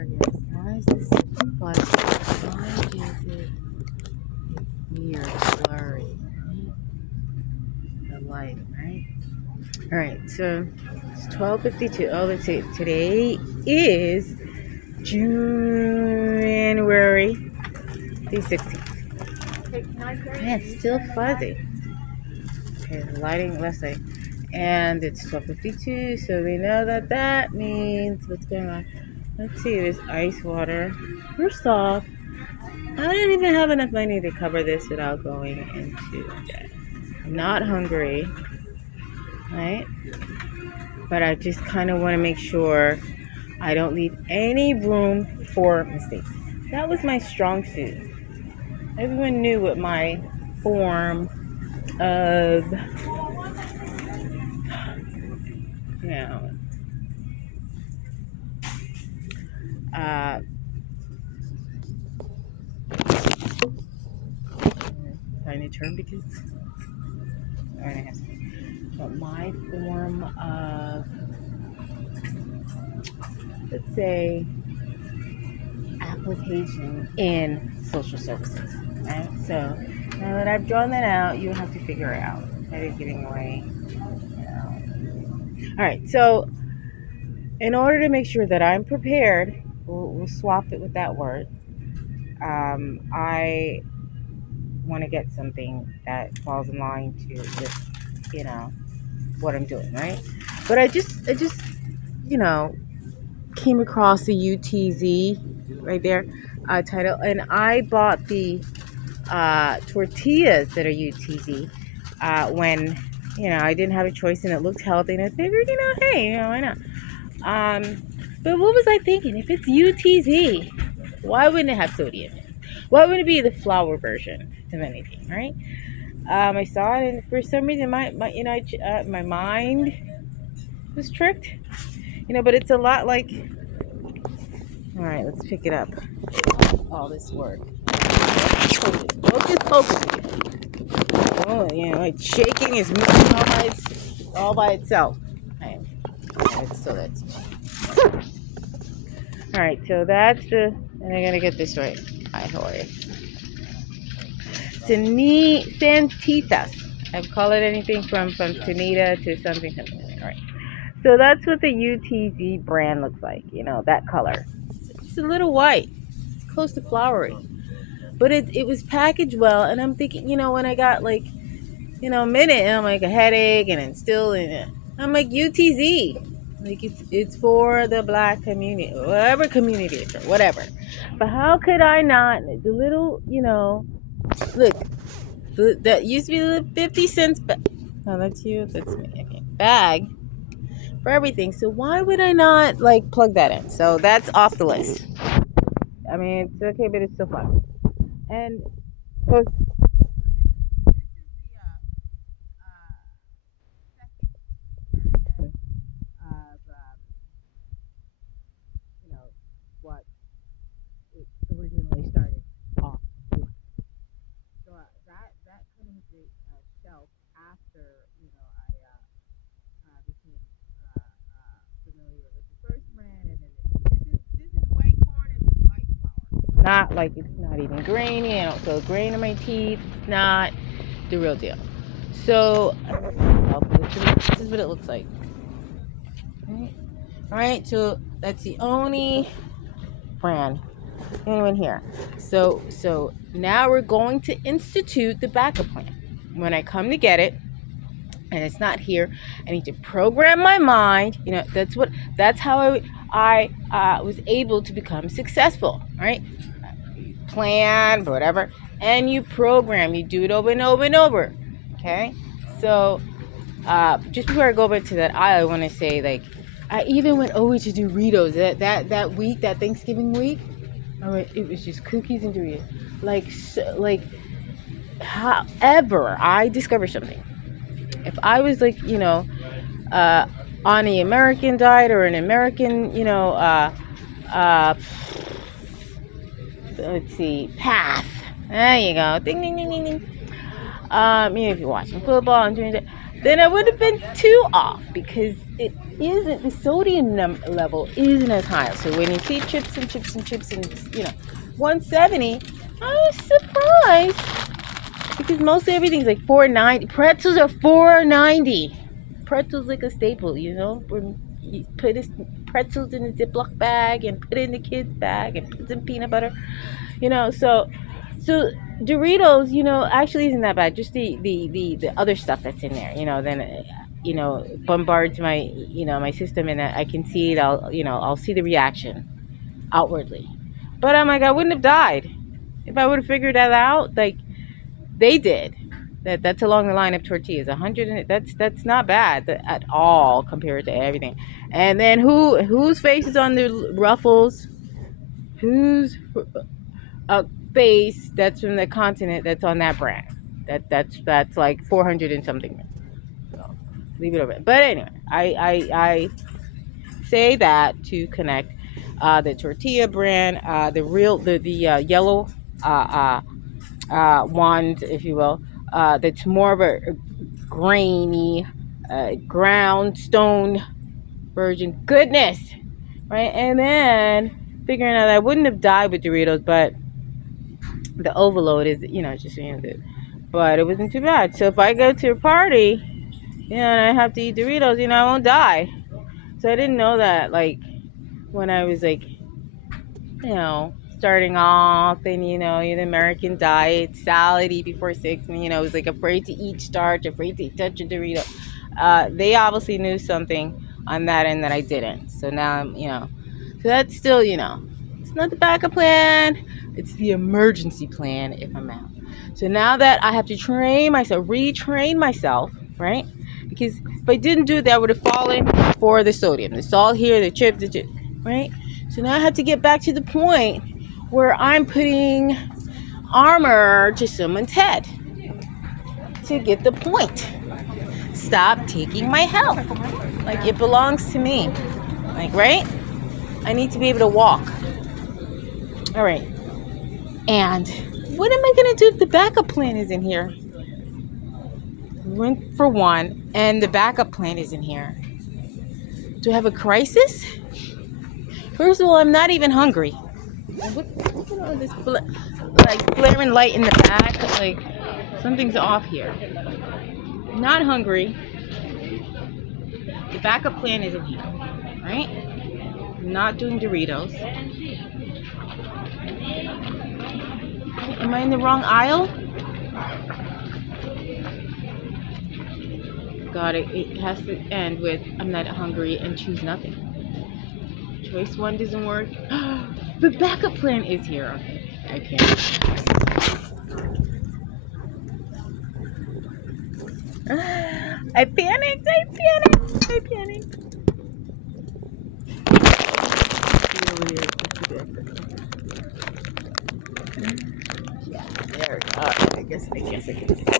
Target. Why is this like, why is it weird, blurry? The light, right? Alright, so it's 12:52. Oh, let's see. Today is January the 16th. Man, it's still fuzzy. Okay, the lighting, let's see. And it's 12:52, so we know that means what's going on. Let's see, there's ice water. First off, I don't even have enough money to cover this without going into debt. I'm not hungry, right? But I just kind of want to make sure I don't leave any room for mistakes. That was my strong suit. Everyone knew what my form of, you know, trying to turn because I don't have to. But my form of, let's say, application in social services. Right? So now that I've drawn that out, you have to figure it out. Instead of giving away, you know. All right. So in order to make sure that I'm prepared, we'll swap it with that word. I want to get something that falls in line to with, you know, what I'm doing, right? But I just, came across the UTZ right there title, and I bought the tortillas that are UTZ when I didn't have a choice and it looked healthy, and I figured, hey, why not? But what was I thinking? If it's UTZ, why wouldn't it have sodium? Why wouldn't it be the flour version of anything, right? I saw it, and for some reason, my mind was tricked. But it's a lot like. All right, let's pick it up. All this work. Focus. Oh, it's shaking, is moving all by itself. Right. So that's. All right, so that's the. And I gotta get this right. Hi, how are you? Santitas. I've called it anything from Sanita to something. All right. So that's what the UTZ brand looks like. That color. It's a little white. It's close to flowery. But it was packaged well, and I'm thinking, when I got a minute, and I'm like a headache, and it's still in it. I'm like UTZ, like it's for the black community, whatever community it's for, whatever. But how could I not? The little, look, that used to be the 50 cents. Oh, that's you. That's me. Okay, bag for everything. So why would I not plug that in? So that's off the list. I mean, it's okay, but it's still fun. And so what it originally started off with. So that kind of hit the shelf after I became familiar with the first brand, and then this is white corn and white flour. Not like it's not even grainy. I don't feel grain in my teeth. It's not the real deal. So this is what it looks like. All right, so that's the only brand anyone here. So now we're going to institute the backup plan. When I come to get it and it's not here, I need to program my mind. That's how I was able to become successful, right? Plan, whatever, and you program, you do it over and over and over. Okay, so just before I go back to that aisle, I want to say, I even went over to Doritos that week, that Thanksgiving week. It was just cookies and Doritos. However, I discovered something. If I was on the American diet or an American, let's see, path. There you go. Ding, ding, ding, ding, ding. If you're watching football and doing that, then I would have been too off because isn't, the sodium level isn't as high. So when you see chips and 170, I was surprised because mostly everything's like 490. Pretzels are 490. Pretzels like a staple, when you put pretzels in a Ziploc bag and put it in the kid's bag and put some peanut butter, so Doritos, actually isn't that bad. Just the other stuff that's in there, then bombards my system, and I can see it. I'll see the reaction outwardly. But I'm like, I wouldn't have died if I would have figured that out like they did. That's along the line of tortillas. 100, and that's not bad at all compared to everything. And then whose face is on the ruffles? Whose face that's from the continent that's on that brand? That's like 400 and something. So leave it over. But anyway, I say that to connect the tortilla brand, the yellow wand, if you will, that's more of a grainy ground stone virgin goodness, right? And then figuring out that I wouldn't have died with Doritos, but the overload is, just but it wasn't too bad. So if I go to a party, and I have to eat Doritos, I won't die. So I didn't know that, like, when I was like, starting off, and the American diet, salad, eat before 6, and I was like afraid to eat starch, afraid to touch a Dorito. They obviously knew something on that end that I didn't. So now I'm, so that's still, it's not the backup plan, it's the emergency plan if I'm out. So now that I have to retrain myself, right? Because if I didn't do that, I would have fallen for the sodium, the salt here, the chips, right? So now I have to get back to the point where I'm putting armor to someone's head to get the point. Stop taking my health. Like, it belongs to me. Like, right? I need to be able to walk. All right. And what am I going to do if the backup plan is in here? Went for one, and the backup plan is in here. Do I have a crisis? First of all, I'm not even hungry. What's on this flaring light in the back? Like, something's off here. Not hungry. The backup plan is in here, right? I'm not doing Doritos. Am I in the wrong aisle? God, it has to end with I'm not hungry and choose nothing. Choice 1 doesn't work. The backup plan is here. Okay, I panicked. I panicked. Yeah, there we go. I guess I can.